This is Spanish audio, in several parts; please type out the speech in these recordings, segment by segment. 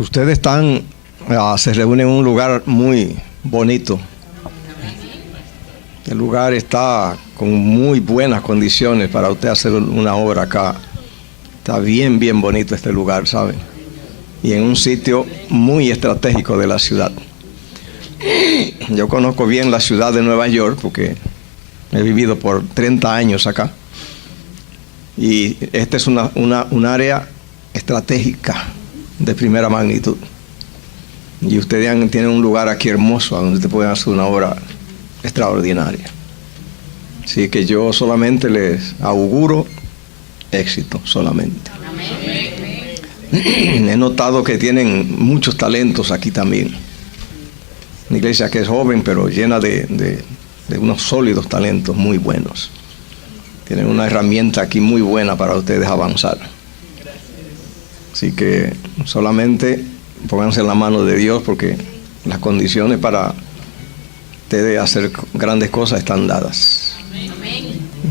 Ustedes se reúnen en un lugar muy bonito. El lugar está con muy buenas condiciones para usted hacer una obra acá. Está bien, bien bonito este lugar, ¿saben? Y en un sitio muy estratégico de la ciudad. Yo conozco bien la ciudad de Nueva York porque he vivido por 30 años acá. Y esta es un área estratégica de primera magnitud. Y ustedes tienen un lugar aquí hermoso donde ustedes pueden hacer una obra extraordinaria. Así que yo solamente les auguro éxito, solamente. Amén. He notado que tienen muchos talentos aquí también. Una iglesia que es joven, pero llena de unos sólidos talentos muy buenos. Tienen una herramienta aquí muy buena para ustedes avanzar. Así que solamente pónganse en la mano de Dios, porque las condiciones para ustedes hacer grandes cosas están dadas.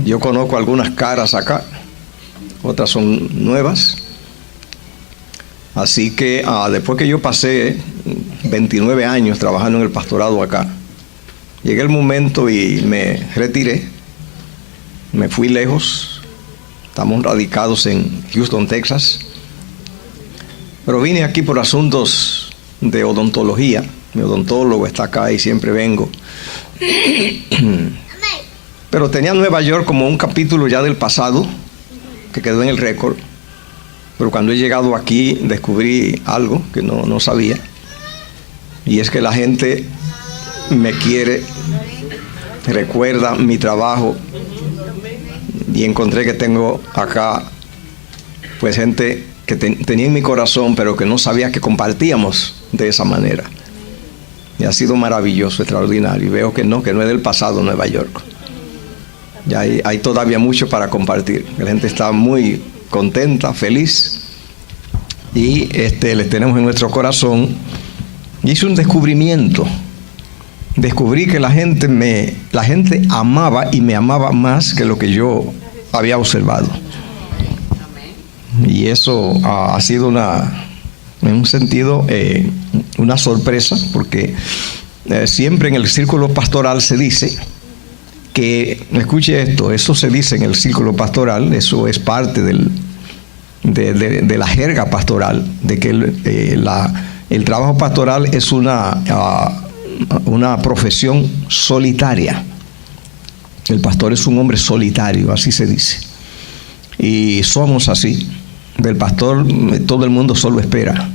Yo conozco algunas caras acá, otras son nuevas. Así que después que yo pasé 29 años trabajando en el pastorado acá, llegué el momento y me retiré, me fui lejos. Estamos radicados en Houston, Texas, pero vine aquí por asuntos de odontología. Mi odontólogo está acá y siempre vengo. Pero tenía Nueva York como un capítulo ya del pasado que quedó en el récord. Pero cuando he llegado aquí descubrí algo que no sabía, y es que la gente me quiere, recuerda mi trabajo, y encontré que tengo acá pues gente que tenía en mi corazón, pero que no sabía que compartíamos de esa manera. Y ha sido maravilloso, extraordinario, y veo que no es del pasado Nueva York. Y hay todavía mucho para compartir. La gente está muy contenta, feliz, y les tenemos en nuestro corazón. Hice un descubrimiento. Descubrí que la gente amaba y me amaba más que lo que yo había observado. Y eso ha sido en un sentido una sorpresa, porque siempre en el círculo pastoral se dice que, escuche esto, eso se dice en el círculo pastoral, eso es parte de la jerga pastoral, de que el trabajo pastoral es una profesión solitaria. El pastor es un hombre solitario, así se dice. Y somos así. Del pastor todo el mundo solo espera,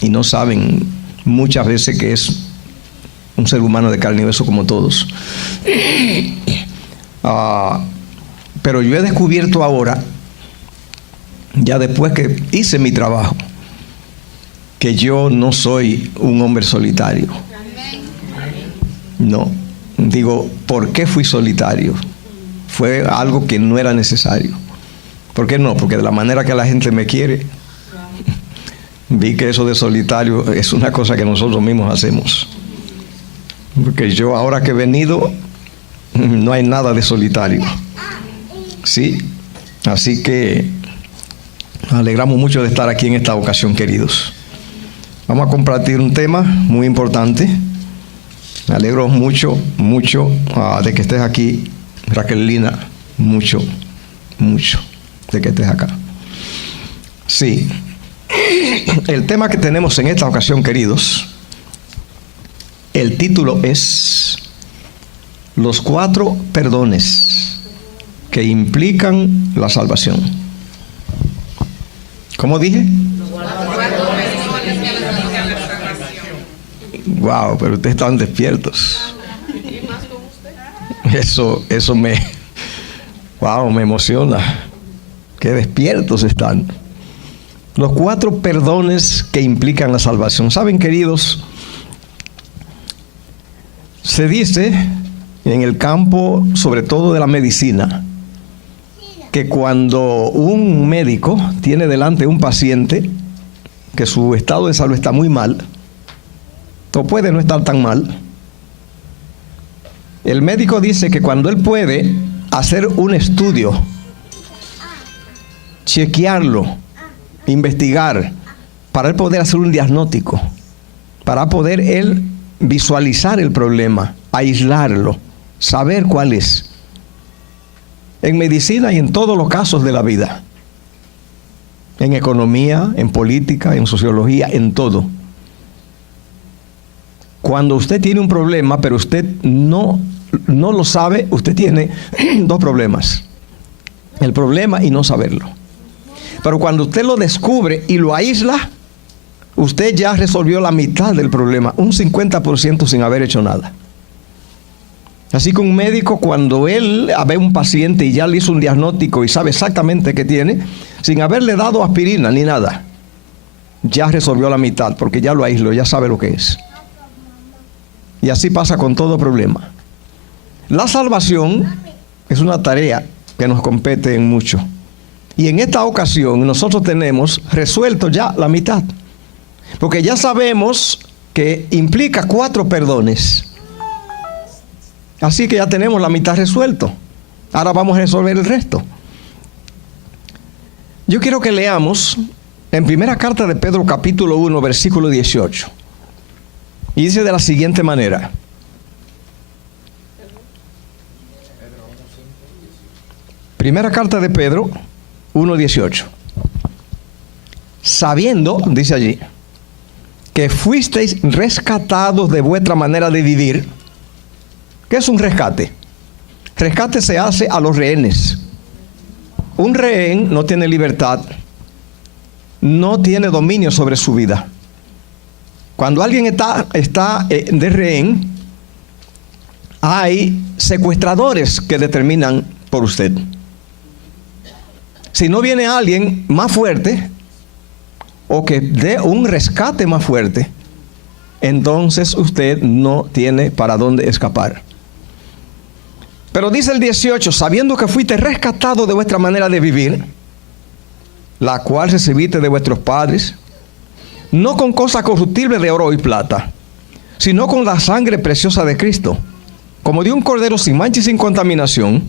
y no saben muchas veces que es un ser humano de carne y hueso como todos. Pero yo he descubierto ahora, ya después que hice mi trabajo, que yo no soy un hombre solitario. No, digo, ¿por qué fui solitario? Fue algo que no era necesario. ¿Por qué no? Porque de la manera que la gente me quiere, vi que eso de solitario es una cosa que nosotros mismos hacemos. Porque yo, ahora que he venido, no hay nada de solitario. ¿Sí? Así que alegramos mucho de estar aquí en esta ocasión, queridos. Vamos a compartir un tema muy importante. Me alegro mucho de que estés aquí, Raquelina. Mucho de que estés acá. Sí. El tema que tenemos en esta ocasión, queridos, el título es Los 4 perdones que implican la salvación. ¿Cómo dije? Wow, pero ustedes están despiertos. Eso me emociona. Qué despiertos están. Los 4 perdones que implican la salvación. ¿Saben, queridos? Se dice en el campo, sobre todo de la medicina, que cuando un médico tiene delante un paciente que su estado de salud está muy mal, o puede no estar tan mal, el médico dice que cuando él puede hacer un estudio, chequearlo, investigar para él poder hacer un diagnóstico, para poder él visualizar el problema, aislarlo, saber cuál es. En medicina y en todos los casos de la vida. En economía, en política, en sociología, en todo. Cuando usted tiene un problema, pero usted no lo sabe, usted tiene dos problemas. El problema y no saberlo. Pero cuando usted lo descubre y lo aísla, usted ya resolvió la mitad del problema, un 50% sin haber hecho nada. Así que un médico, cuando él ve un paciente y ya le hizo un diagnóstico y sabe exactamente qué tiene, sin haberle dado aspirina ni nada, ya resolvió la mitad, porque ya lo aisló, ya sabe lo que es. Y así pasa con todo problema. La salvación es una tarea que nos compete en mucho. Y en esta ocasión nosotros tenemos resuelto ya la mitad. Porque ya sabemos que implica 4 perdones. Así que ya tenemos la mitad resuelto. Ahora vamos a resolver el resto. Yo quiero que leamos en primera carta de Pedro, capítulo 1, versículo 18. Y dice de la siguiente manera. Primera carta de Pedro, 1:18. Sabiendo, dice allí, que fuisteis rescatados de vuestra manera de vivir. ¿Qué es un rescate? Rescate se hace a los rehenes. Un rehén no tiene libertad, no tiene dominio sobre su vida. Cuando alguien está de rehén, hay secuestradores que determinan por usted. Si no viene alguien más fuerte o que dé un rescate más fuerte, entonces usted no tiene para dónde escapar. Pero dice el 18, sabiendo que fuiste rescatado de vuestra manera de vivir, la cual recibiste de vuestros padres, no con cosa corruptible de oro y plata, sino con la sangre preciosa de Cristo, como de un cordero sin mancha y sin contaminación,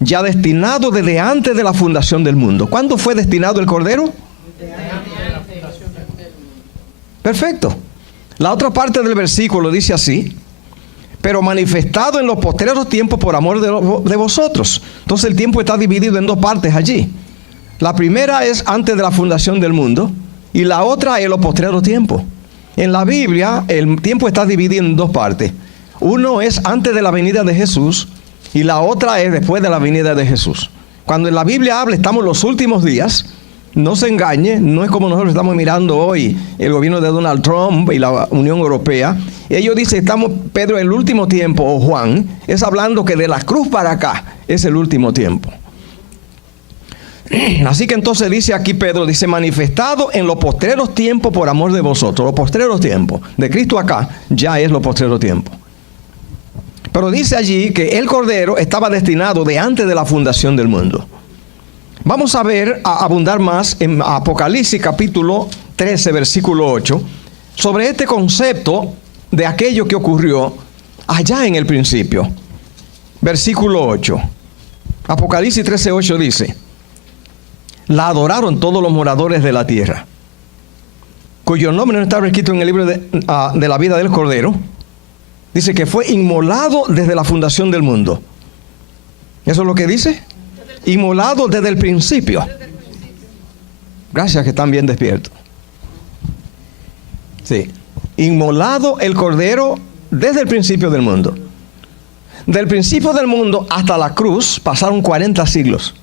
ya destinado desde antes de la fundación del mundo. ¿Cuándo fue destinado el cordero? Perfecto. La otra parte del versículo dice así, pero manifestado en los postreros tiempos por amor de vosotros. Entonces el tiempo está dividido en 2 partes allí. La primera es antes de la fundación del mundo y la otra es los postreros tiempos. En la Biblia el tiempo está dividido en 2 partes. Uno es antes de la venida de Jesús y la otra es después de la venida de Jesús. Cuando en la Biblia habla estamos en los últimos días, no se engañe, no es como nosotros estamos mirando hoy el gobierno de Donald Trump y la Unión Europea. Ellos dicen, estamos, Pedro, en el último tiempo, o Juan, es hablando que de la cruz para acá es el último tiempo. Así que entonces dice aquí Pedro, dice, manifestado en los postreros tiempos por amor de vosotros. Los postreros tiempos, de Cristo acá, ya es los postreros tiempos. Pero dice allí que el Cordero estaba destinado de antes de la fundación del mundo. Vamos a ver, a abundar más en Apocalipsis capítulo 13, versículo 8, sobre este concepto de aquello que ocurrió allá en el principio. Versículo 8. Apocalipsis 13, 8 dice, la adoraron todos los moradores de la tierra, cuyo nombre no estaba escrito en el libro de la vida del Cordero. Dice que fue inmolado desde la fundación del mundo. ¿Eso es lo que dice? Inmolado desde el principio. Gracias que están bien despiertos. Sí. Inmolado el Cordero desde el principio del mundo. Del principio del mundo hasta la cruz pasaron 40 siglos.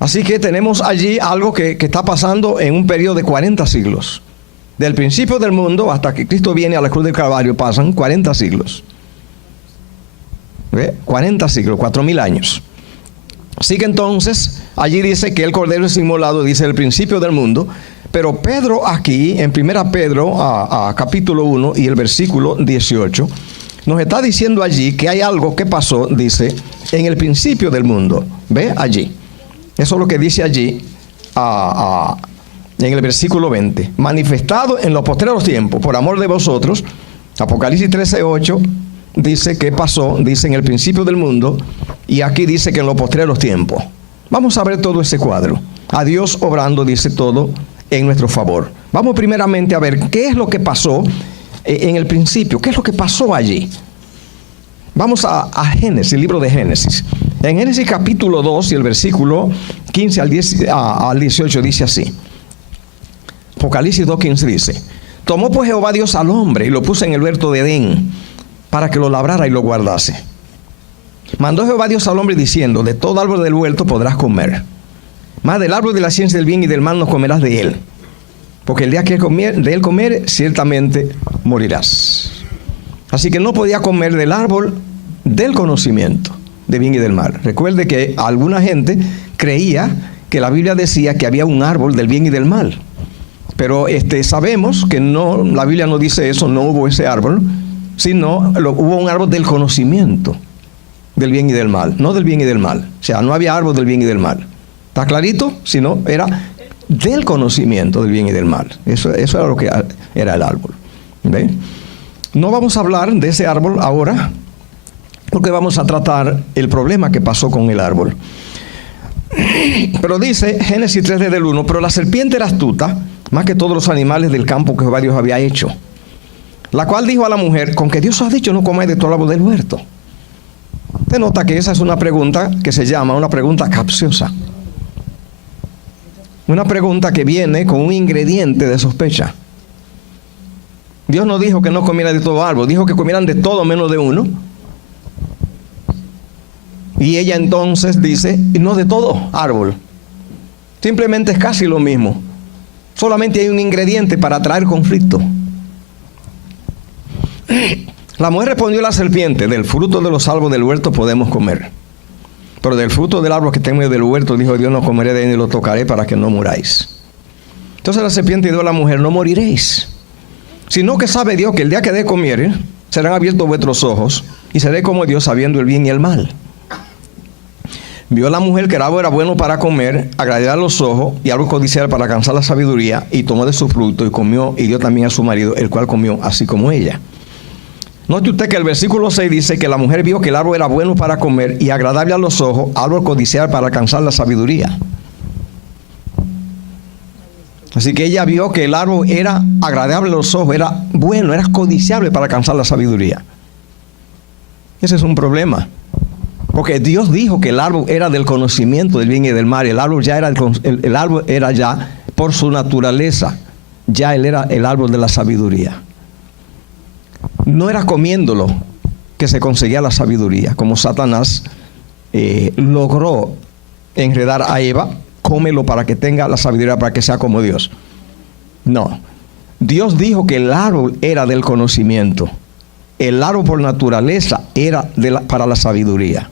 Así que tenemos allí algo que está pasando en un periodo de 40 siglos. Del principio del mundo hasta que Cristo viene a la cruz del Calvario pasan 40 siglos. ¿Ve? 40 siglos, 4.000 años. Así que entonces, allí dice que el Cordero es inmolado, dice el principio del mundo. Pero Pedro aquí, en 1 Pedro, capítulo 1 y el versículo 18, nos está diciendo allí que hay algo que pasó, dice, en el principio del mundo. ¿Ve? Allí. Eso es lo que dice allí, en el versículo 20. Manifestado en los postreros tiempos, por amor de vosotros. Apocalipsis 13, 8. Dice que pasó, dice en el principio del mundo, y aquí dice que en los postreros tiempos. Vamos a ver todo ese cuadro. A Dios obrando, dice, todo en nuestro favor. Vamos primeramente a ver qué es lo que pasó en el principio, qué es lo que pasó allí. Vamos a Génesis, el libro de Génesis. En Génesis capítulo 2 y el versículo 15 al 18 dice así. Apocalipsis 2:15 dice: tomó pues Jehová Dios al hombre y lo puso en el huerto de Edén para que lo labrara y lo guardase. Mandó Jehová Dios al hombre diciendo: de todo árbol del huerto podrás comer, mas del árbol de la ciencia del bien y del mal no comerás de él, porque el día que de él comer, ciertamente morirás. Así que no podía comer del árbol del conocimiento de bien y del mal. Recuerde que alguna gente creía que la Biblia decía que había un árbol del bien y del mal, pero sabemos que no, la Biblia no dice eso, no hubo ese árbol, sino hubo un árbol del conocimiento del bien y del mal, no del bien y del mal. O sea, no había árbol del bien y del mal. ¿Está clarito? Sino era del conocimiento del bien y del mal. Eso era lo que era el árbol. ¿Ve? No vamos a hablar de ese árbol ahora, porque vamos a tratar el problema que pasó con el árbol. Pero dice Génesis 3 desde el 1: pero la serpiente era astuta más que todos los animales del campo que Jehová Dios había hecho, la cual dijo a la mujer: con que Dios os ha dicho, no comáis de todo árbol del huerto. Usted nota que esa es una pregunta que se llama una pregunta capciosa. Una pregunta que viene con un ingrediente de sospecha. Dios no dijo que no comieran de todo árbol, dijo que comieran de todo menos de uno. Y ella entonces dice: no de todo árbol. Simplemente es casi lo mismo. Solamente hay un ingrediente para traer conflicto. La mujer respondió a la serpiente: del fruto de los árboles del huerto podemos comer, pero del fruto del árbol que está en medio del huerto, dijo Dios, no comeré de él ni lo tocaré para que no muráis. Entonces la serpiente dijo a la mujer: no moriréis, sino que sabe Dios que el día que de comiere, serán abiertos vuestros ojos, y seréis como Dios, sabiendo el bien y el mal. Vio la mujer que el árbol era bueno para comer, agradable a los ojos, y árbol codiciar para alcanzar la sabiduría, y tomó de su fruto, y comió, y dio también a su marido, el cual comió así como ella. Note usted que el versículo 6 dice que la mujer vio que el árbol era bueno para comer y agradable a los ojos, árbol codiciar para alcanzar la sabiduría. Así que ella vio que el árbol era agradable a los ojos, era bueno, era codiciable para alcanzar la sabiduría. Ese es un problema, porque Dios dijo que el árbol era del conocimiento del bien y del mal. El árbol era ya por su naturaleza, ya él era el árbol de la sabiduría. No era comiéndolo que se conseguía la sabiduría, como Satanás logró enredar a Eva: cómelo para que tenga la sabiduría, para que sea como Dios. No, Dios dijo que el árbol era del conocimiento. El árbol por naturaleza era para la sabiduría.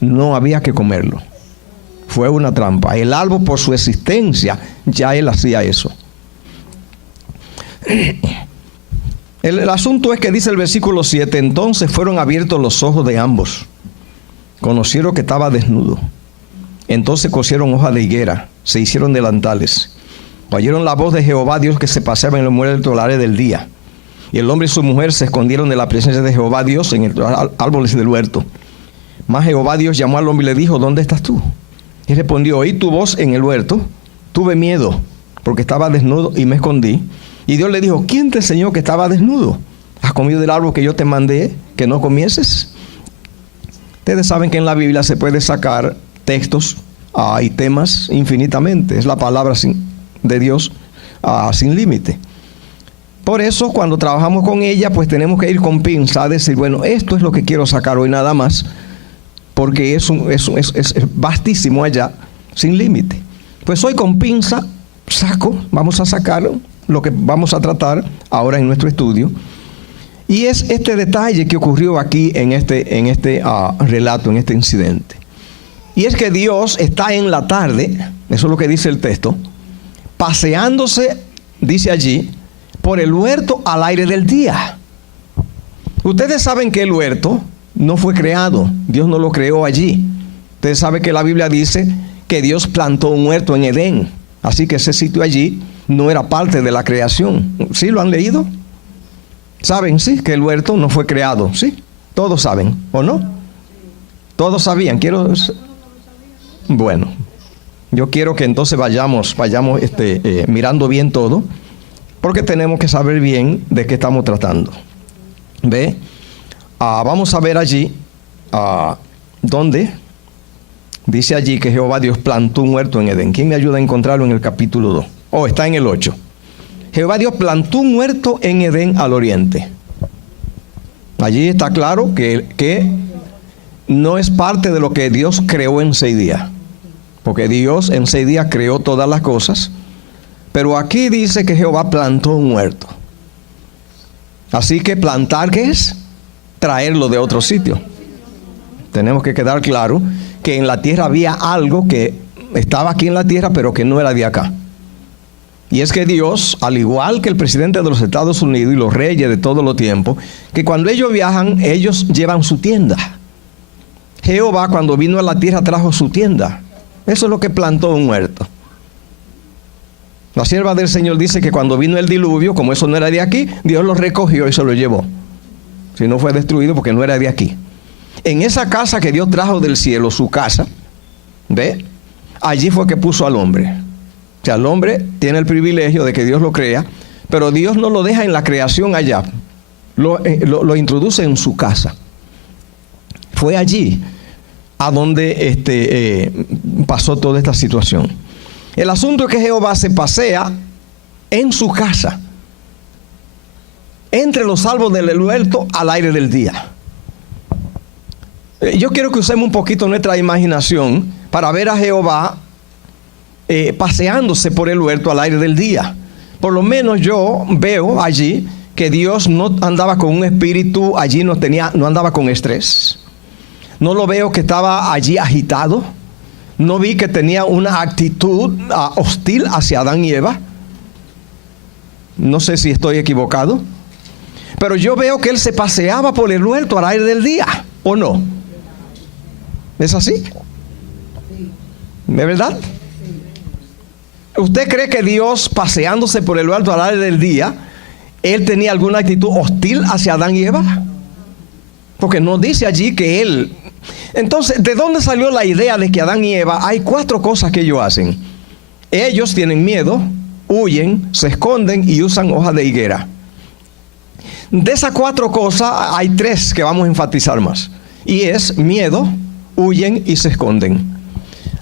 No había que comerlo. Fue una trampa. El árbol por su existencia, ya él hacía eso. El asunto es que dice el versículo 7: entonces fueron abiertos los ojos de ambos, conocieron que estaba desnudo. Entonces cosieron hojas de higuera, se hicieron delantales. Oyeron la voz de Jehová Dios que se paseaba en los muertos del área del día. Y el hombre y su mujer se escondieron de la presencia de Jehová Dios en los árboles del huerto. Mas Jehová Dios llamó al hombre y le dijo: ¿dónde estás tú? Y respondió: oí tu voz en el huerto, tuve miedo, porque estaba desnudo y me escondí. Y Dios le dijo: ¿quién te enseñó que estaba desnudo? ¿Has comido del árbol que yo te mandé que no comieses? Ustedes saben que en la Biblia se puede sacar textos y temas infinitamente. Es la palabra de Dios sin límite. Por eso cuando trabajamos con ella, pues tenemos que ir con pinza a decir: bueno, esto es lo que quiero sacar hoy nada más, porque es vastísimo allá, sin límite. Pues hoy con pinza vamos a sacar lo que vamos a tratar ahora en nuestro estudio. Y es este detalle que ocurrió aquí en este relato, en este incidente. Y es que Dios está en la tarde, eso es lo que dice el texto, paseándose, dice allí, por el huerto al aire del día. Ustedes saben que el huerto no fue creado, Dios no lo creó allí. Ustedes saben que la Biblia dice que Dios plantó un huerto en Edén, así que ese sitio allí no era parte de la creación. ¿Sí lo han leído? ¿Saben, sí, que el huerto no fue creado? ¿Sí? ¿Todos saben o no? ¿Todos sabían? Bueno, Yo quiero que entonces vayamos mirando bien todo, porque tenemos que saber bien de qué estamos tratando. ¿Ve? Vamos a ver allí, ¿dónde? Dice allí que Jehová Dios plantó un huerto en Edén. ¿Quién me ayuda a encontrarlo en el capítulo 2? Está en el 8. Jehová Dios plantó un huerto en Edén al oriente. Allí está claro que no es parte de lo que Dios creó en 6 días. Porque Dios en 6 días creó todas las cosas. Pero aquí dice que Jehová plantó un huerto. Así que plantar, ¿qué es? Traerlo de otro sitio. Tenemos que quedar claro que en la tierra había algo que estaba aquí en la tierra, pero que no era de acá. Y es que Dios, al igual que el presidente de los Estados Unidos y los reyes de todos los tiempos, que cuando ellos viajan, ellos llevan su tienda. Jehová, cuando vino a la tierra, trajo su tienda. Eso es lo que plantó un huerto. La sierva del Señor dice que cuando vino el diluvio, como eso no era de aquí, Dios lo recogió y se lo llevó. Si no fue destruido porque no era de aquí. En esa casa que Dios trajo del cielo, su casa, ¿ve? Allí fue que puso al hombre. O sea, el hombre tiene el privilegio de que Dios lo crea, pero Dios no lo deja en la creación allá. Lo introduce en su casa. Fue allí a donde pasó toda esta situación. El asunto es que Jehová se pasea en su casa, entre los árboles del huerto al aire del día. Yo quiero que usemos un poquito nuestra imaginación para ver a Jehová paseándose por el huerto al aire del día. Por lo menos yo veo allí que Dios no andaba con un espíritu, allí no andaba con estrés. No lo veo que estaba allí agitado. No vi que tenía una actitud hostil hacia Adán y Eva. No sé si estoy equivocado, pero yo veo que él se paseaba por el huerto al aire del día, ¿o no? ¿Es así? ¿Es verdad? ¿Usted cree que Dios, paseándose por el huerto al aire del día, él tenía alguna actitud hostil hacia Adán y Eva? Porque no dice allí que él... Entonces, ¿de dónde salió la idea de que Adán y Eva, hay 4 cosas que ellos hacen? Ellos tienen miedo, huyen, se esconden y usan hojas de higuera. De esas 4 cosas hay 3 que vamos a enfatizar más. Y es miedo, huyen y se esconden.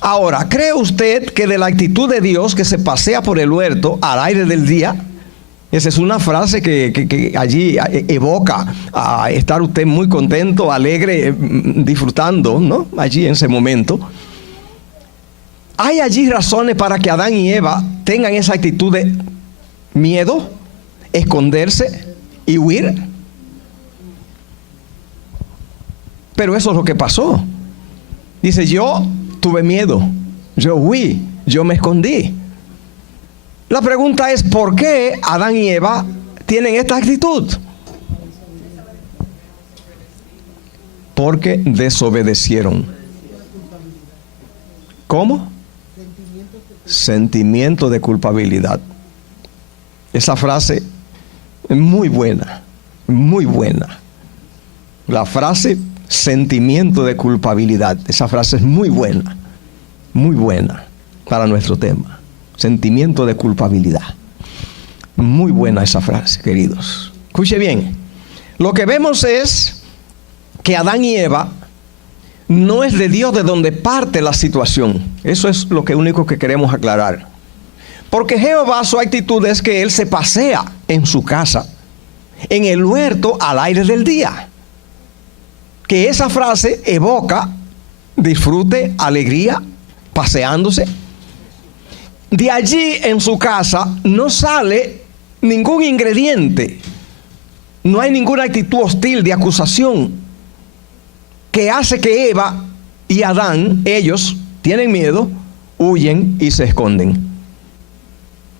Ahora, ¿cree usted que de la actitud de Dios que se pasea por el huerto al aire del día? Esa es una frase que allí evoca a estar usted muy contento, alegre, disfrutando, ¿no? Allí en ese momento. ¿Hay allí razones para que Adán y Eva tengan esa actitud de miedo, esconderse y huir? Pero eso es lo que pasó. Dice, yo tuve miedo, yo huí, yo me escondí. La pregunta es, ¿por qué Adán y Eva tienen esta actitud? Porque desobedecieron. ¿Cómo? Sentimiento de culpabilidad. Esa frase es muy buena, muy buena. La frase sentimiento de culpabilidad, esa frase es muy buena para nuestro tema. Sentimiento de culpabilidad. Muy buena esa frase, queridos. Escuche bien. Lo que vemos es que Adán y Eva no es de Dios de donde parte la situación. Eso es lo único que queremos aclarar. Porque Jehová, su actitud es que él se pasea en su casa, en el huerto al aire del día. Que esa frase evoca disfrute, alegría, paseándose. De allí en su casa no sale ningún ingrediente, no hay ninguna actitud hostil de acusación que hace que Eva y Adán, ellos tienen miedo, huyen y se esconden.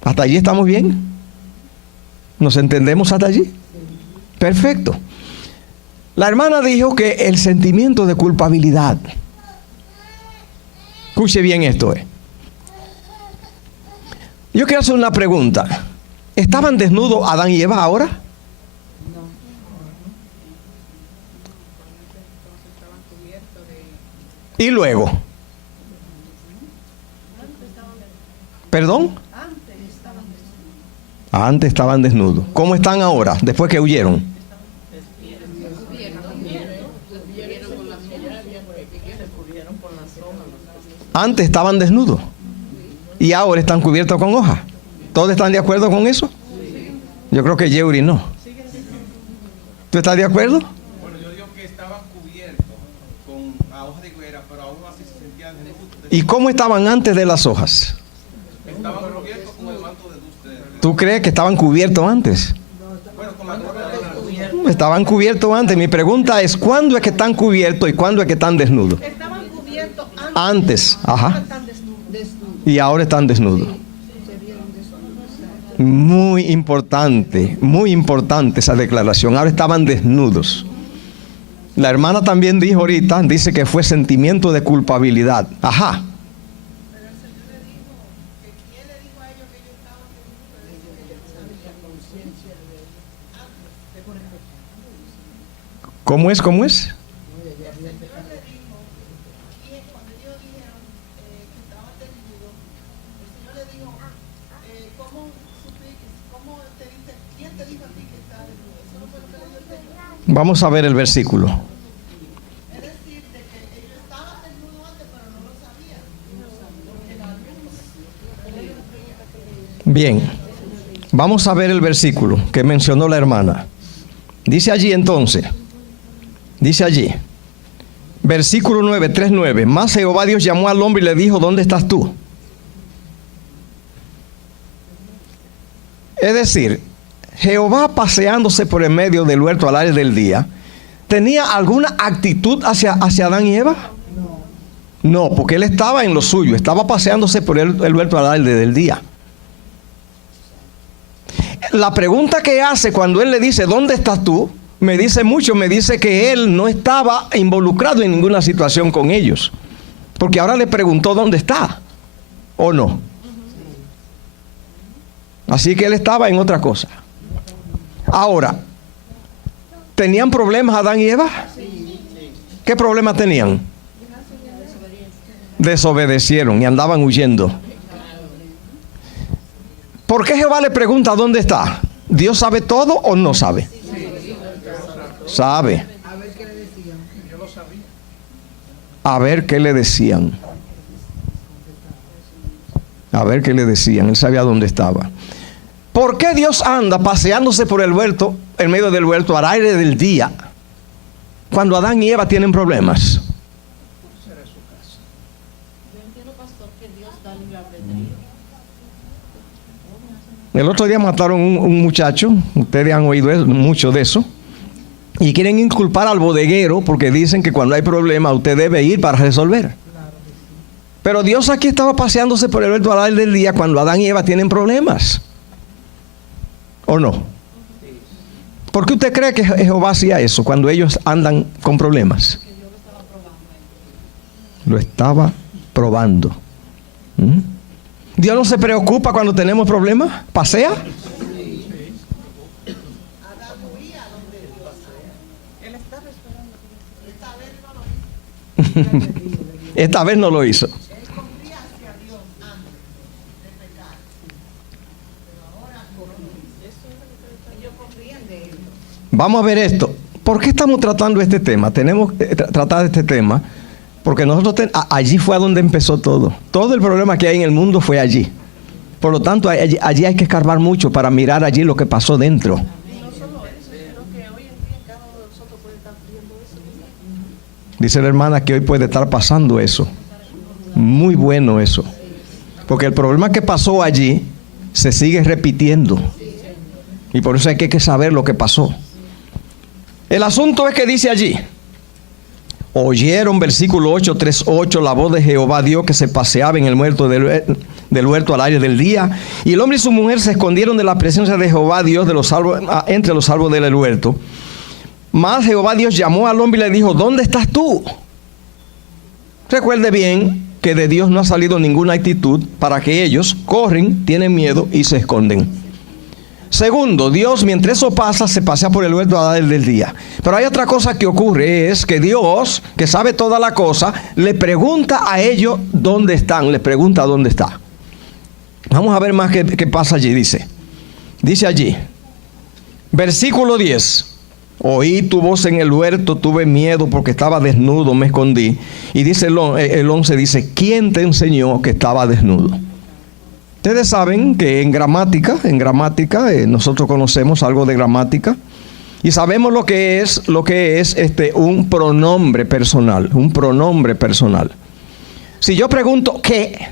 ¿Hasta allí estamos bien? ¿Nos entendemos hasta allí? Perfecto. La hermana dijo que el sentimiento de culpabilidad. Escuche bien esto. Yo quiero hacer una pregunta. ¿Estaban desnudos Adán y Eva ahora? Y luego. ¿Perdón? Antes estaban desnudos. ¿Cómo están ahora, después que huyeron? Antes estaban desnudos y ahora están cubiertos con hojas. ¿Todos están de acuerdo con eso? Yo creo que Yeuri no. ¿Tú estás de acuerdo? Bueno, yo digo que estaban cubiertos con hojas de higuera, pero aún así se sentían desnudos. ¿Y cómo estaban antes de las hojas? Estaban cubiertos con el manto de luz. ¿Tú crees que estaban cubiertos antes? Bueno, con la ropa de la luz. Estaban cubiertos antes. Mi pregunta es, ¿cuándo es que están cubiertos y cuándo es que están desnudos? Estaban cubiertos antes. Antes, ajá. Están desnudos. Y ahora están desnudos. Muy importante esa declaración. Ahora estaban desnudos. La hermana también dijo ahorita, dice que fue sentimiento de culpabilidad. Ajá. ¿Cómo es? ¿Cómo es? Vamos a ver el versículo. Es decir, de que ellos estaban desnudos antes, pero no lo sabían. Bien, vamos a ver el versículo que mencionó la hermana. Dice allí entonces, versículo 9, 3:9. Más Jehová Dios llamó al hombre y le dijo, ¿dónde estás tú? Es decir, Jehová paseándose por el medio del huerto al aire del día, ¿tenía alguna actitud hacia Adán y Eva? No, porque él estaba en lo suyo, estaba paseándose por el huerto al aire del día. La pregunta que hace cuando él le dice, ¿dónde estás tú? Me dice mucho, me dice que él no estaba involucrado en ninguna situación con ellos. Porque ahora le preguntó dónde está, ¿o no? Así que él estaba en otra cosa. Ahora, ¿tenían problemas Adán y Eva? ¿Qué problemas tenían? Desobedecieron y andaban huyendo. ¿Por qué Jehová le pregunta dónde está? ¿Dios sabe todo o no sabe? Sabe. A ver qué le decían. A ver qué le decían. Él sabía dónde estaba. ¿Por qué Dios anda paseándose por el huerto, en medio del huerto, al aire del día, cuando Adán y Eva tienen problemas? El otro día mataron un muchacho, ustedes han oído mucho de eso, y quieren inculpar al bodeguero porque dicen que cuando hay problemas usted debe ir para resolver. Pero Dios aquí estaba paseándose por el huerto al aire del día cuando Adán y Eva tienen problemas. ¿O no? ¿Por qué usted cree que Jehová hacía eso cuando ellos andan con problemas? Lo estaba probando. ¿Dios no se preocupa cuando tenemos problemas? ¿Pasea? Esta vez no lo hizo. Vamos a ver esto. ¿Por qué estamos tratando este tema? Tenemos que tratar este tema porque nosotros allí fue a donde empezó todo. Todo el problema que hay en el mundo fue allí. Por lo tanto, allí hay que escarbar mucho para mirar allí lo que pasó dentro. Dice la hermana que hoy puede estar pasando eso. Muy bueno eso. Porque el problema que pasó allí se sigue repitiendo. Y por eso hay que saber lo que pasó. El asunto es que dice allí, oyeron, versículo 8, 3:8, la voz de Jehová Dios que se paseaba en el huerto del huerto al aire del día, y el hombre y su mujer se escondieron de la presencia de Jehová Dios entre los árboles del huerto. Mas Jehová Dios llamó al hombre y le dijo, ¿dónde estás tú? Recuerde bien que de Dios no ha salido ninguna actitud para que ellos corren, tienen miedo y se esconden. Segundo, Dios, mientras eso pasa, se pasea por el huerto a dar del día. Pero hay otra cosa que ocurre, es que Dios, que sabe toda la cosa, le pregunta a ellos dónde están, le pregunta dónde está. Vamos a ver más qué pasa allí, dice allí, versículo 10. Oí tu voz en el huerto, tuve miedo porque estaba desnudo, me escondí. Y dice el 11, dice, ¿quién te enseñó que estaba desnudo? Ustedes saben que en gramática, nosotros conocemos algo de gramática y sabemos lo que es un pronombre personal, Si yo pregunto ¿qué?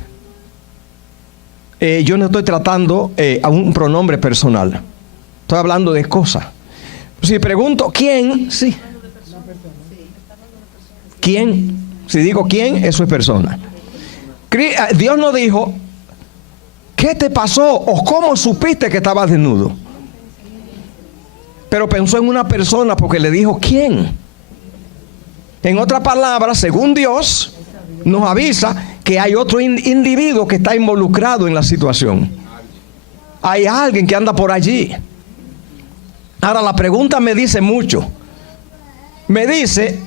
Yo no estoy tratando a un pronombre personal, estoy hablando de cosas. Si pregunto ¿quién? Sí. ¿Quién? Si digo ¿quién? Eso es persona. Dios no dijo ¿qué te pasó? ¿O cómo supiste que estabas desnudo? Pero pensó en una persona porque le dijo ¿quién? En otras palabras, según Dios, nos avisa que hay otro individuo que está involucrado en la situación. Hay alguien que anda por allí. Ahora la pregunta me dice mucho. Me dice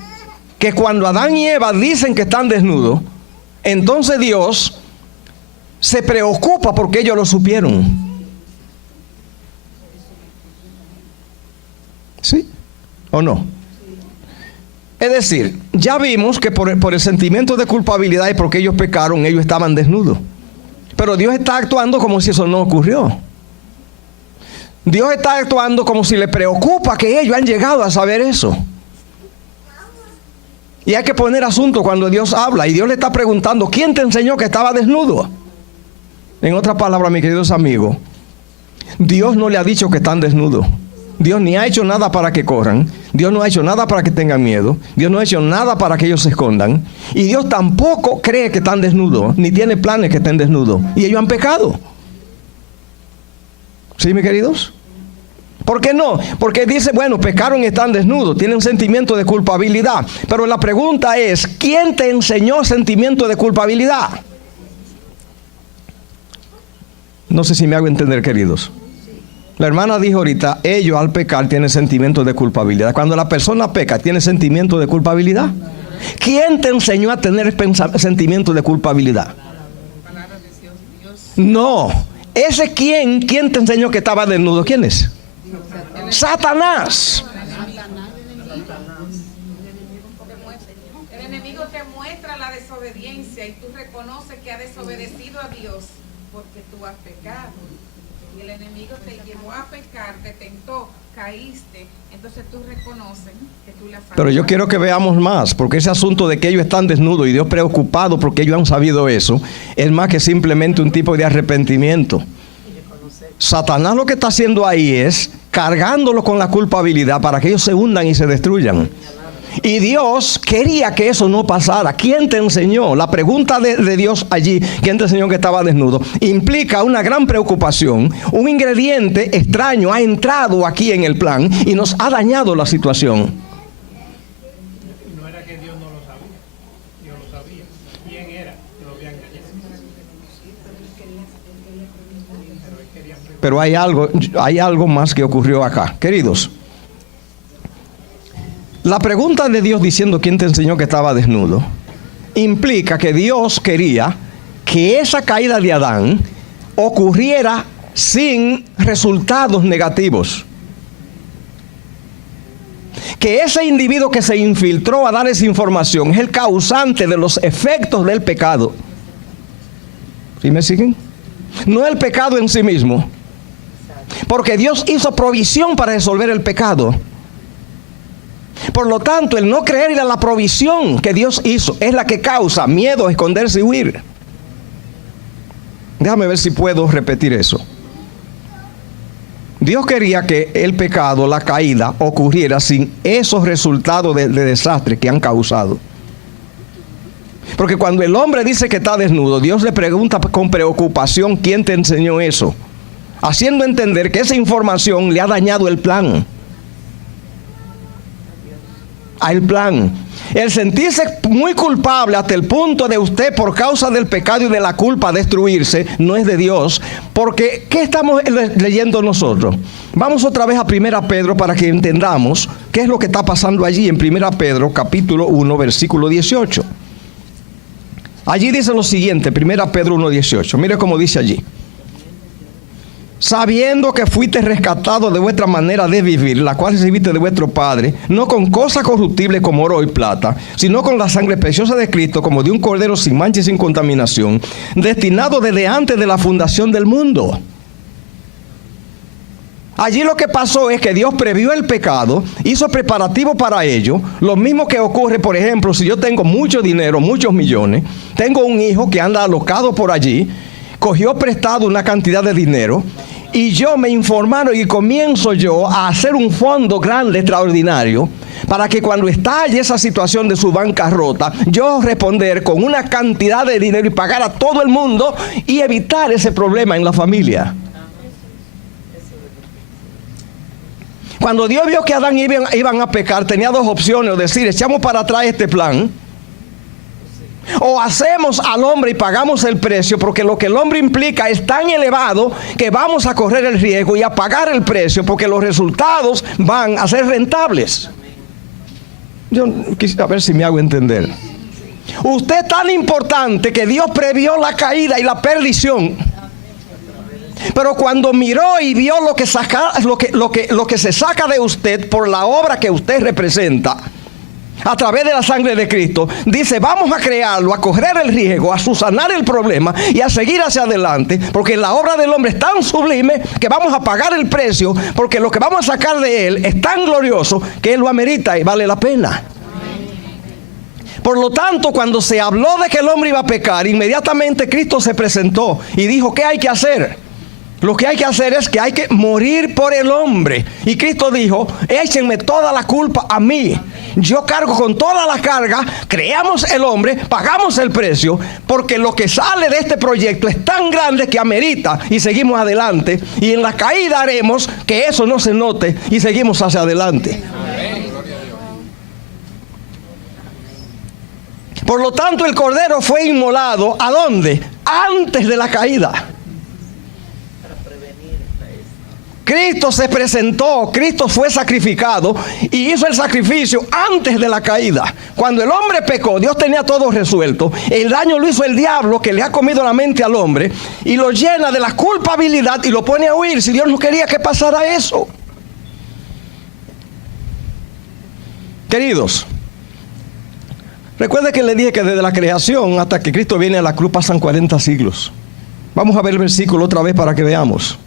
que cuando Adán y Eva dicen que están desnudos, entonces Dios se preocupa porque ellos lo supieron. ¿Sí o no? Es decir, ya vimos que por el sentimiento de culpabilidad y porque ellos pecaron, ellos estaban desnudos. Pero Dios está actuando como si eso no ocurrió. Dios está actuando como si le preocupa que ellos han llegado a saber eso. Y hay que poner asunto cuando Dios habla y Dios le está preguntando, ¿quién te enseñó que estaba desnudo? En otras palabras, mis queridos amigos, Dios no le ha dicho que están desnudos. Dios ni ha hecho nada para que corran. Dios no ha hecho nada para que tengan miedo. Dios no ha hecho nada para que ellos se escondan. Y Dios tampoco cree que están desnudos, ni tiene planes que estén desnudos. Y ellos han pecado. ¿Sí, mis queridos? ¿Por qué no? Porque dice, bueno, pecaron y están desnudos, tienen sentimiento de culpabilidad. Pero la pregunta es, ¿quién te enseñó sentimiento de culpabilidad? No sé si me hago entender, queridos. La hermana dijo ahorita, ellos al pecar tienen sentimiento de culpabilidad. Cuando la persona peca, ¿tiene sentimiento de culpabilidad? ¿Quién te enseñó a tener sentimiento de culpabilidad? No. Ese ¿quién te enseñó que estaba desnudo? ¿Quién es? Satanás. El enemigo te muestra la desobediencia y tú reconoces que has desobedecido a Dios porque tú has pecado. Y el enemigo te llevó a pecar, te tentó, caíste, entonces tú reconoces que tú le has fallado. Pero yo quiero que veamos más, porque ese asunto de que ellos están desnudos y Dios preocupado porque ellos han sabido eso, es más que simplemente un tipo de arrepentimiento. Satanás lo que está haciendo ahí es cargándolo con la culpabilidad para que ellos se hundan y se destruyan. Y Dios quería que eso no pasara. ¿Quién te enseñó? La pregunta de Dios allí, ¿quién te enseñó que estaba desnudo? Implica una gran preocupación. Un ingrediente extraño ha entrado aquí en el plan y nos ha dañado la situación. No era que Dios no lo sabía. Dios lo sabía. ¿Quién era que lo había engañado? Pero hay algo más que ocurrió acá. Queridos, la pregunta de Dios diciendo ¿quién te enseñó que estaba desnudo? Implica que Dios quería que esa caída de Adán ocurriera sin resultados negativos. Que ese individuo que se infiltró a dar esa información es el causante de los efectos del pecado. ¿Sí me siguen? No el pecado en sí mismo. Porque Dios hizo provisión para resolver el pecado. Por lo tanto, el no creer en la provisión que Dios hizo es la que causa miedo, esconderse y huir. Déjame ver si puedo repetir eso. Dios quería que el pecado, la caída, ocurriera sin esos resultados de desastre que han causado. Porque cuando el hombre dice que está desnudo, Dios le pregunta con preocupación ¿quién te enseñó eso? Haciendo entender que esa información le ha dañado el plan. Al plan. El sentirse muy culpable hasta el punto de usted por causa del pecado y de la culpa destruirse, no es de Dios. Porque, ¿qué estamos leyendo nosotros? Vamos otra vez a 1 Pedro para que entendamos qué es lo que está pasando allí en 1 Pedro capítulo 1 versículo 18. Allí dice lo siguiente, 1 Pedro 1, 18. Mire cómo dice allí. sabiendo que fuiste rescatados de vuestra manera de vivir, la cual recibiste de vuestro Padre, no con cosas corruptibles como oro y plata, sino con la sangre preciosa de Cristo, como de un cordero sin mancha y sin contaminación, destinado desde antes de la fundación del mundo. Allí lo que pasó es que Dios previó el pecado, hizo preparativo para ello. Lo mismo que ocurre, por ejemplo, si yo tengo mucho dinero, muchos millones, tengo un hijo que anda alocado por allí, cogió prestado una cantidad de dinero, y yo me informaron y comienzo yo a hacer un fondo grande, extraordinario, para que cuando estalle esa situación de su bancarrota, yo responder con una cantidad de dinero y pagar a todo el mundo y evitar ese problema en la familia. Cuando Dios vio que Adán iban a pecar, tenía dos opciones: o decir, echamos para atrás este plan, o hacemos al hombre y pagamos el precio, porque lo que el hombre implica es tan elevado que vamos a correr el riesgo y a pagar el precio, porque los resultados van a ser rentables. Yo quisiera ver si me hago entender. Usted es tan importante que Dios previó la caída y la perdición, pero cuando miró y vio lo que se saca de usted por la obra que usted representa a través de la sangre de Cristo, dice, vamos a crearlo, a correr el riesgo, a subsanar el problema y a seguir hacia adelante, porque la obra del hombre es tan sublime que vamos a pagar el precio, porque lo que vamos a sacar de él es tan glorioso que él lo amerita y vale la pena. Por lo tanto, cuando se habló de que el hombre iba a pecar, inmediatamente Cristo se presentó y dijo, ¿qué hay que hacer? Lo que hay que hacer es que hay que morir por el hombre. Y Cristo dijo, échenme toda la culpa a mí. Yo cargo con toda la carga, creamos el hombre, pagamos el precio, porque lo que sale de este proyecto es tan grande que amerita, y seguimos adelante. Y en la caída haremos que eso no se note y seguimos hacia adelante. Por lo tanto, el cordero fue inmolado, ¿a dónde? Antes de la caída. Cristo se presentó, Cristo fue sacrificado y hizo el sacrificio antes de la caída. Cuando el hombre pecó, Dios tenía todo resuelto. El daño lo hizo el diablo, que le ha comido la mente al hombre, y lo llena de la culpabilidad y lo pone a huir. Si Dios no quería que pasara eso. Queridos, recuerde que le dije que desde la creación hasta que Cristo viene a la cruz pasan 40 siglos. Vamos a ver el versículo otra vez para que veamos.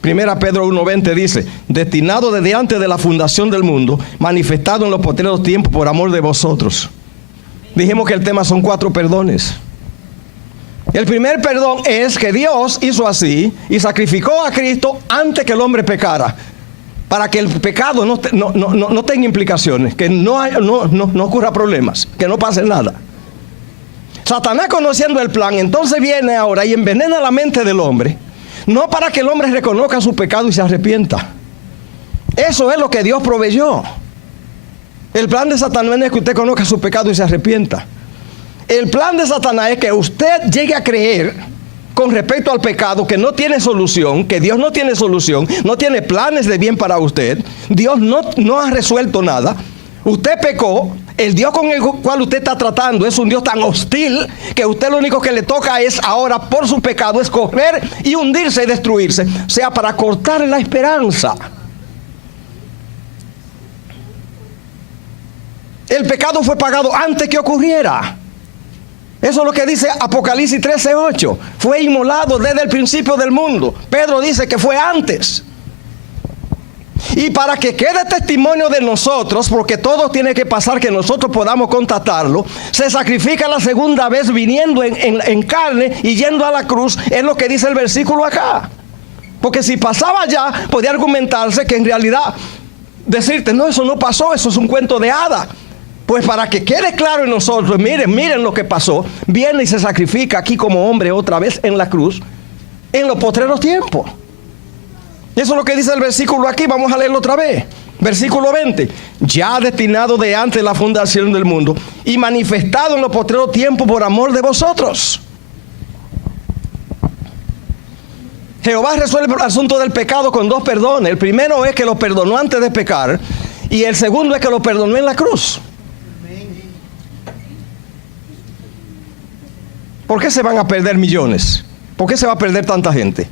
Primera Pedro 1:20 dice, destinado desde antes de la fundación del mundo, manifestado en los postreros tiempos por amor de vosotros. Dijimos que el tema son 4 perdones. El primer perdón es que Dios hizo así y sacrificó a Cristo antes que el hombre pecara, para que el pecado no tenga implicaciones, que no ocurra problemas, que no pase nada. Satanás, conociendo el plan, entonces viene ahora y envenena la mente del hombre, no para que el hombre reconozca su pecado y se arrepienta. Eso es lo que Dios proveyó. El plan de Satanás no es que usted conozca su pecado y se arrepienta. El plan de Satanás es que usted llegue a creer con respecto al pecado que no tiene solución, que Dios no tiene solución, no tiene planes de bien para usted. Dios no ha resuelto nada. Usted pecó. El Dios con el cual usted está tratando es un Dios tan hostil que a usted lo único que le toca es ahora por su pecado escoger y hundirse y destruirse. O sea, para cortar la esperanza. El pecado fue pagado antes que ocurriera. Eso es lo que dice Apocalipsis 13:8. Fue inmolado desde el principio del mundo. Pedro dice que fue antes. Y para que quede testimonio de nosotros, porque todo tiene que pasar que nosotros podamos constatarlo, se sacrifica la segunda vez viniendo en carne y yendo a la cruz. Es lo que dice el versículo acá. Porque si pasaba ya, podía argumentarse que en realidad decirte, no, eso no pasó, eso es un cuento de hadas. Pues para que quede claro en nosotros, miren lo que pasó, viene y se sacrifica aquí como hombre otra vez en la cruz, en los postreros tiempos. Eso es lo que dice el versículo aquí, vamos a leerlo otra vez. Versículo 20, ya destinado de antes de la fundación del mundo y manifestado en los postreros tiempos por amor de vosotros. Jehová resuelve el asunto del pecado con 2 perdones. El primero es que lo perdonó antes de pecar y el segundo es que lo perdonó en la cruz. ¿Por qué se van a perder millones? ¿Por qué se va a perder tanta gente?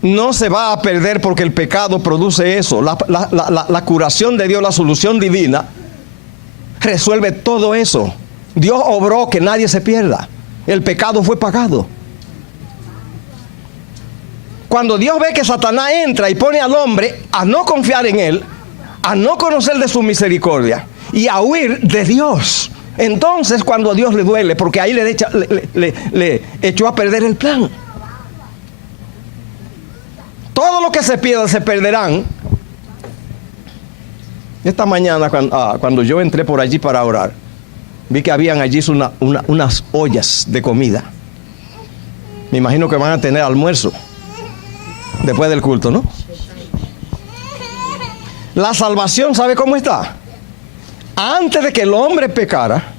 No se va a perder porque el pecado produce eso. La curación de Dios, la solución divina, resuelve todo eso. Dios obró que nadie se pierda. El pecado fue pagado. Cuando Dios ve que Satanás entra y pone al hombre a no confiar en él, a no conocer de su misericordia y a huir de Dios, entonces cuando a Dios le duele, porque ahí le echó a perder el plan. Todo lo que se pierda se perderán. Esta mañana cuando yo entré por allí para orar, vi que habían allí unas ollas de comida. Me imagino que van a tener almuerzo después del culto, ¿no? La salvación, ¿sabe cómo está? Antes de que el hombre pecara,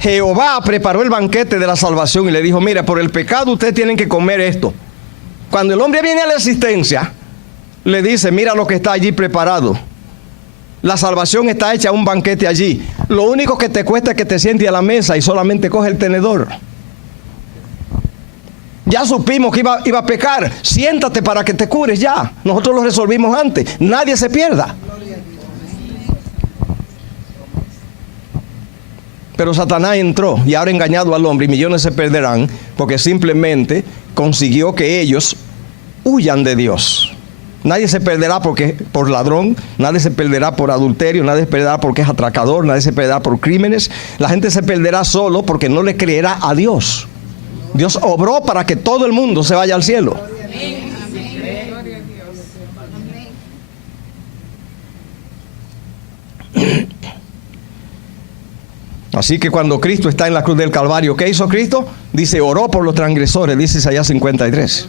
Jehová preparó el banquete de la salvación y le dijo: mira, por el pecado ustedes tienen que comer esto. Cuando el hombre viene a la existencia, le dice: mira lo que está allí preparado. La salvación está hecha, un banquete allí. Lo único que te cuesta es que te sientes a la mesa y solamente coge el tenedor. Ya supimos que iba a pecar. Siéntate para que te cures ya. Nosotros lo resolvimos antes. Nadie se pierda. Pero Satanás entró y ahora ha engañado al hombre y millones se perderán porque simplemente consiguió que ellos huyan de Dios. Nadie se perderá por ladrón, nadie se perderá por adulterio, nadie se perderá porque es atracador, nadie se perderá por crímenes. La gente se perderá solo porque no le creerá a Dios. Dios obró para que todo el mundo se vaya al cielo. Así que cuando Cristo está en la cruz del Calvario, ¿qué hizo Cristo? Dice: oró por los transgresores, dice Isaías 53.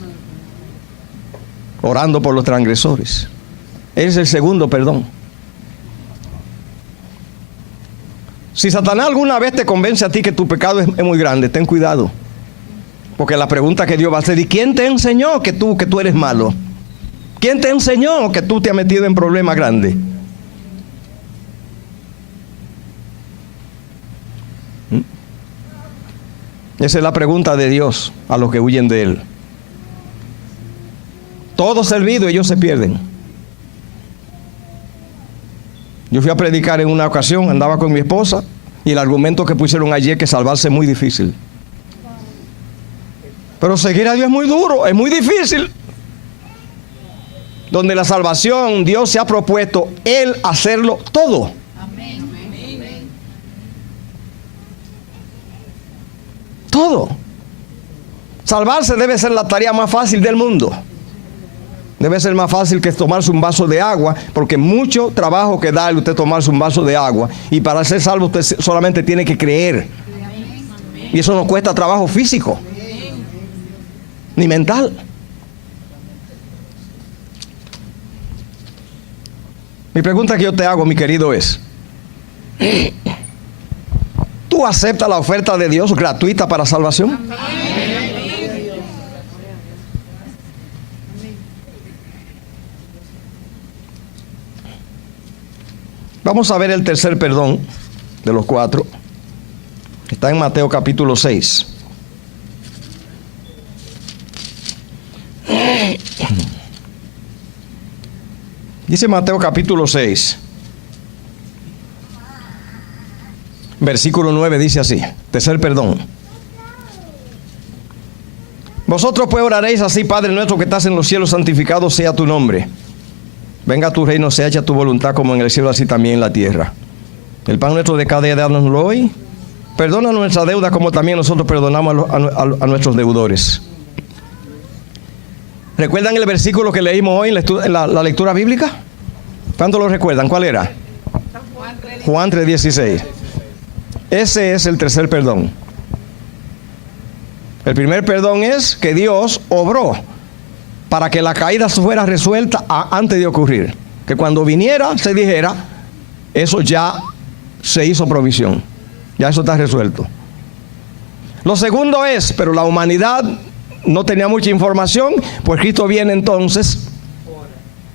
Orando por los transgresores. Es el segundo perdón. Si Satanás alguna vez te convence a ti que tu pecado es muy grande, ten cuidado. Porque la pregunta que Dios va a hacer: ¿y quién te enseñó que tú eres malo? ¿Quién te enseñó que tú te has metido en problemas grandes? Esa es la pregunta de Dios a los que huyen de Él. Todo servido, ellos se pierden. Yo fui a predicar en una ocasión, andaba con mi esposa, y el argumento que pusieron allí es que salvarse es muy difícil. Pero seguir a Dios es muy duro, es muy difícil. Donde la salvación, Dios se ha propuesto Él hacerlo todo. Todo. Salvarse debe ser la tarea más fácil del mundo. Debe ser más fácil que tomarse un vaso de agua, porque mucho trabajo que da usted tomarse un vaso de agua, y para ser salvo usted solamente tiene que creer. Y eso no cuesta trabajo físico ni mental. Mi pregunta que yo te hago, mi querido, es: ¿tú aceptas la oferta de Dios gratuita para salvación? Vamos a ver el tercer perdón de los 4. Está en Mateo capítulo 6. Dice Mateo capítulo 6. Versículo 9 dice así: tercer perdón. Vosotros pues oraréis así: Padre nuestro que estás en los cielos, santificado sea tu nombre. Venga tu reino, sea hecha tu voluntad como en el cielo, así también en la tierra. El pan nuestro de cada día, dánoslo hoy. Perdona nuestra deuda como también nosotros perdonamos a nuestros deudores. ¿Recuerdan el versículo que leímos hoy en la lectura bíblica? ¿Cuánto lo recuerdan? ¿Cuál era? Juan 3:16. Ese es el tercer perdón. El primer perdón es que Dios obró para que la caída fuera resuelta antes de ocurrir. Que cuando viniera se dijera: eso ya se hizo provisión. Ya eso está resuelto. Lo segundo es, pero la humanidad no tenía mucha información, pues Cristo viene entonces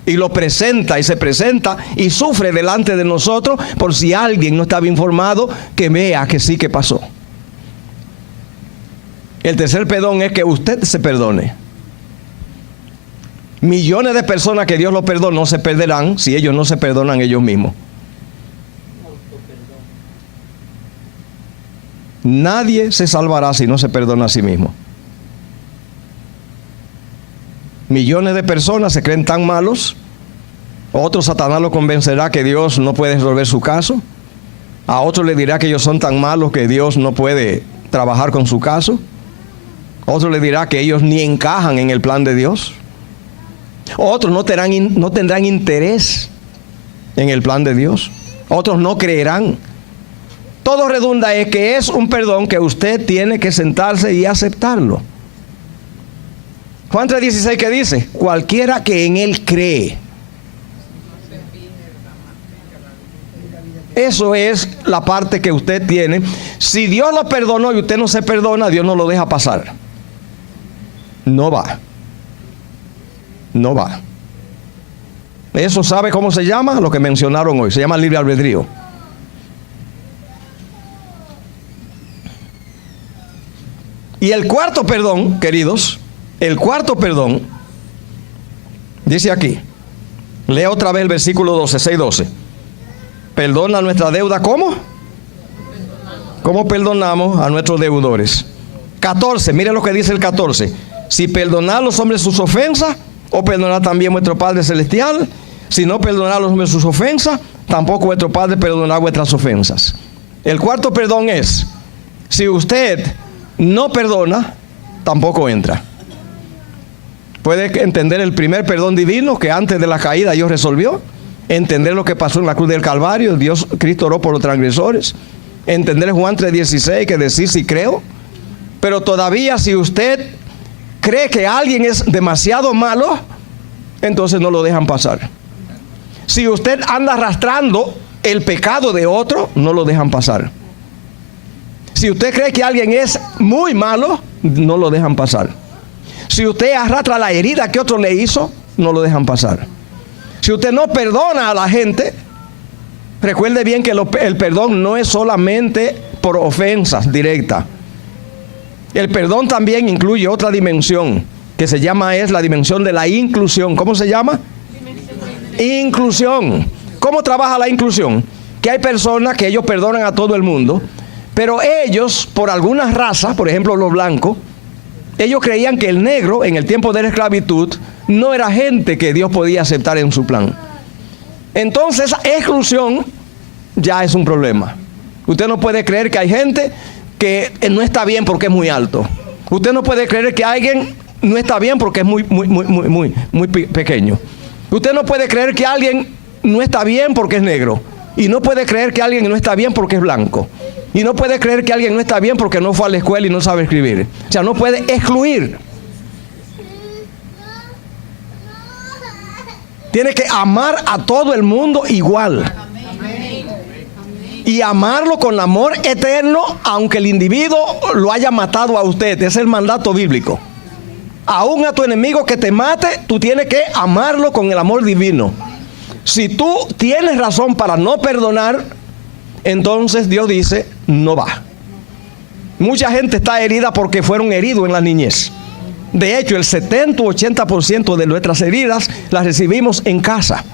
y lo presenta, y se presenta y sufre delante de nosotros, por si alguien no estaba informado, que vea que sí que pasó. El tercer perdón es que usted se perdone. Millones de personas que Dios los perdonó se perderán si ellos no se perdonan ellos mismos. Nadie se salvará si no se perdona a sí mismo. Millones de personas se creen tan malos. Otro Satanás lo convencerá que Dios no puede resolver su caso. A otro le dirá que ellos son tan malos que Dios no puede trabajar con su caso. Otro le dirá que ellos ni encajan en el plan de Dios. Otros no tendrán interés en el plan de Dios. Otros no creerán. Todo redunda en que es un perdón que usted tiene que sentarse y aceptarlo. Juan 3:16, ¿qué dice? Cualquiera que en Él cree. Eso es la parte que usted tiene. Si Dios lo perdonó y usted no se perdona, Dios no lo deja pasar. No va. No va. Eso, ¿sabe cómo se llama? Lo que mencionaron hoy. Se llama libre albedrío. Y el cuarto perdón, queridos, el cuarto perdón, dice aquí, lea otra vez el versículo 12, 6:12. Perdona nuestra deuda, ¿cómo? ¿Cómo perdonamos a nuestros deudores? 14, mire lo que dice el 14. Si perdonar a los hombres sus ofensas, o perdonar también vuestro Padre Celestial. Si no perdonar a los hombres sus ofensas, tampoco vuestro Padre perdonará vuestras ofensas. El cuarto perdón es, si usted no perdona, tampoco entra. ¿Puede entender el primer perdón divino que antes de la caída Dios resolvió? Entender lo que pasó en la cruz del Calvario, Cristo oró por los transgresores. Entender Juan 3:16, que decir si creo. Pero todavía si usted cree que alguien es demasiado malo, entonces no lo dejan pasar. Si usted anda arrastrando el pecado de otro, no lo dejan pasar. Si usted cree que alguien es muy malo, no lo dejan pasar. Si usted arrastra la herida que otro le hizo, no lo dejan pasar. Si usted no perdona a la gente, recuerde bien que el perdón no es solamente por ofensas directas. El perdón también incluye otra dimensión que se llama, es la dimensión de la inclusión. ¿Cómo se llama? Inclusión. ¿Cómo trabaja la inclusión? Que hay personas que ellos perdonan a todo el mundo, pero ellos, por algunas razas, por ejemplo los blancos, ellos creían que el negro en el tiempo de la esclavitud no era gente que Dios podía aceptar en su plan. Entonces esa exclusión ya es un problema. Usted no puede creer que hay gente que no está bien porque es muy alto. Usted no puede creer que alguien no está bien porque es muy pequeño. Usted no puede creer que alguien no está bien porque es negro. Y no puede creer que alguien no está bien porque es blanco. Y no puede creer que alguien no está bien porque no fue a la escuela y no sabe escribir. O sea, no puede excluir. Tiene que amar a todo el mundo igual. Y amarlo con amor eterno, aunque el individuo lo haya matado a usted. Es el mandato bíblico. Aún a tu enemigo que te mate, tú tienes que amarlo con el amor divino. Si tú tienes razón para no perdonar, entonces Dios dice, no va. Mucha gente está herida porque fueron heridos en la niñez. De hecho, el 70 o 80% de nuestras heridas las recibimos en casa,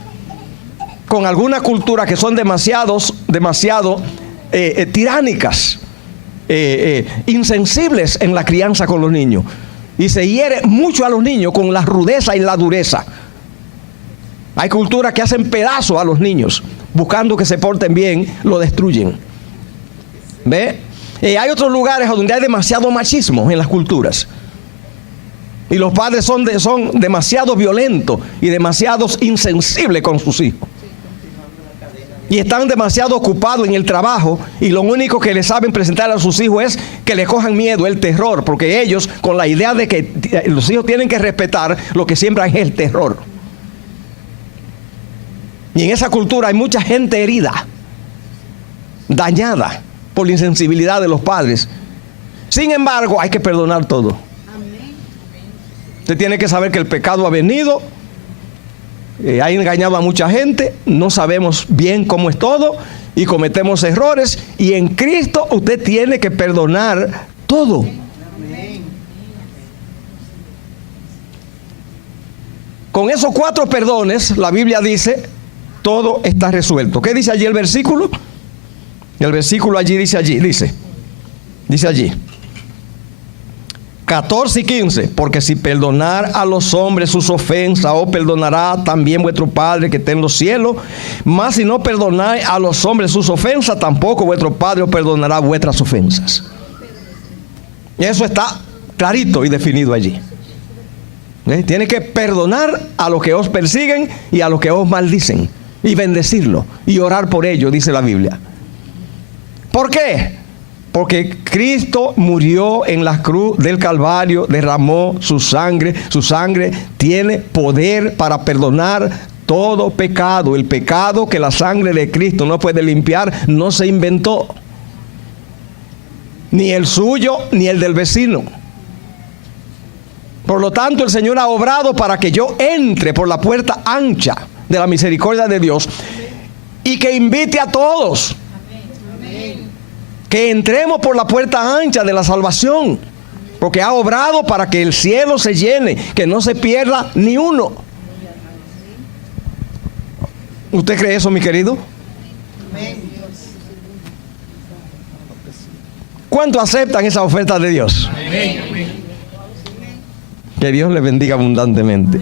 con alguna cultura que son demasiado tiránicas, insensibles en la crianza con los niños. Y se hiere mucho a los niños con la rudeza y la dureza. Hay culturas que hacen pedazos a los niños, buscando que se porten bien, lo destruyen. ¿Ve? Hay otros lugares donde hay demasiado machismo en las culturas. Y los padres son demasiado violentos y demasiado insensibles con sus hijos. Y están demasiado ocupados en el trabajo y lo único que les saben presentar a sus hijos es que le cojan miedo, el terror, porque ellos, con la idea de que los hijos tienen que respetar, lo que siembran es el terror. Y en esa cultura hay mucha gente herida, dañada por la insensibilidad de los padres. Sin embargo, hay que perdonar todo. Usted tiene que saber que el pecado ha venido, ha engañado a mucha gente, no sabemos bien cómo es todo y cometemos errores, y en Cristo usted tiene que perdonar todo. con esos 4 perdones, la Biblia dice, todo está resuelto. ¿Qué dice allí el versículo? El versículo allí dice allí, 14 y 15, porque si perdonar a los hombres sus ofensas, os perdonará también vuestro Padre que está en los cielos. Mas si no perdonáis a los hombres sus ofensas, tampoco vuestro Padre os perdonará vuestras ofensas. Y eso está clarito y definido allí. Tiene que perdonar a los que os persiguen y a los que os maldicen, y bendecirlo y orar por ellos, dice la Biblia. ¿Por qué? Porque Cristo murió en la cruz del Calvario, derramó su sangre. Su sangre tiene poder para perdonar todo pecado. El pecado que la sangre de Cristo no puede limpiar no se inventó. Ni el suyo, ni el del vecino. Por lo tanto, el Señor ha obrado para que yo entre por la puerta ancha de la misericordia de Dios y que invite a todos. Que entremos por la puerta ancha de la salvación, porque ha obrado para que el cielo se llene, que no se pierda ni uno. ¿Usted cree eso, mi querido? ¿Cuánto aceptan esa oferta de Dios? Que Dios le bendiga abundantemente.